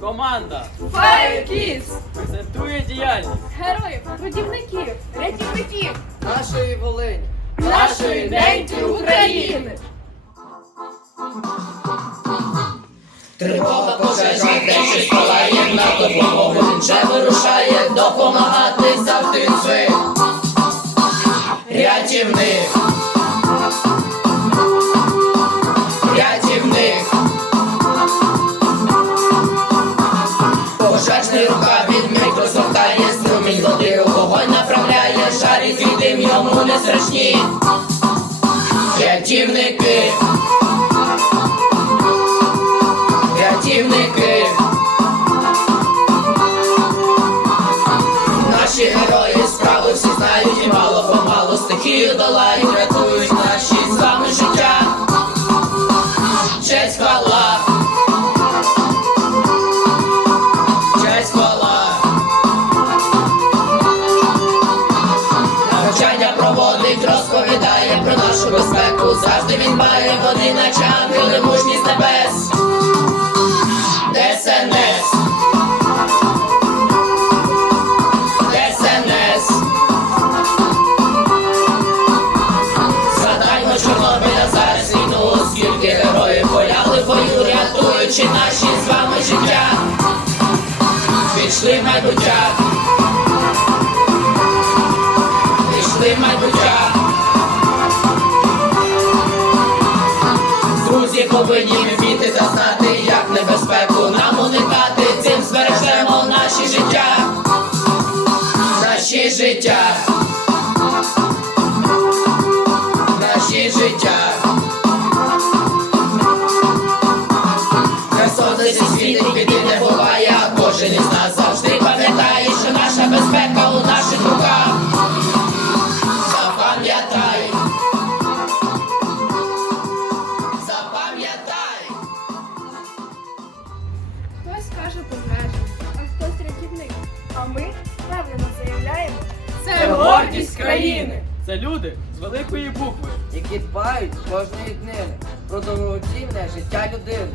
Команда Fire Kids! презентує діяльність Героїв, трудівників, рятівників нашої Волині. нашої неньки України! Тривога пожежна, де щось палає на допомогу. Вже вирушає допомагати завжди. Рятівник. І йому не страшні. Рятівники. Рятівники. Наші герої справи всі знають і мало помалу стихію долають, Навчання проводить, розповідає про нашу безпеку. Завжди він дбає, вони наче ангели мужні з небес. ДСНС. ДСНС. Згадаймо Чорнобиля зараз війну, скільки героїв поляли бою, рятуючи наші з вами життя. Пішли майбуття. В майбуття. Друзі повинні вміти та знати, як небезпеку нам уникати, цим збережемо наші життя, наші життя, наші життя. На сонце світить, біди не буває, а кожен із нас завжди гордість країни. Це люди з великої букви. які дбають кожної днини про дорогоцінне життя людини.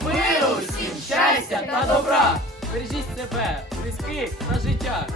Миру, всім щастя та добра. Бережіть себе, близьких та життя.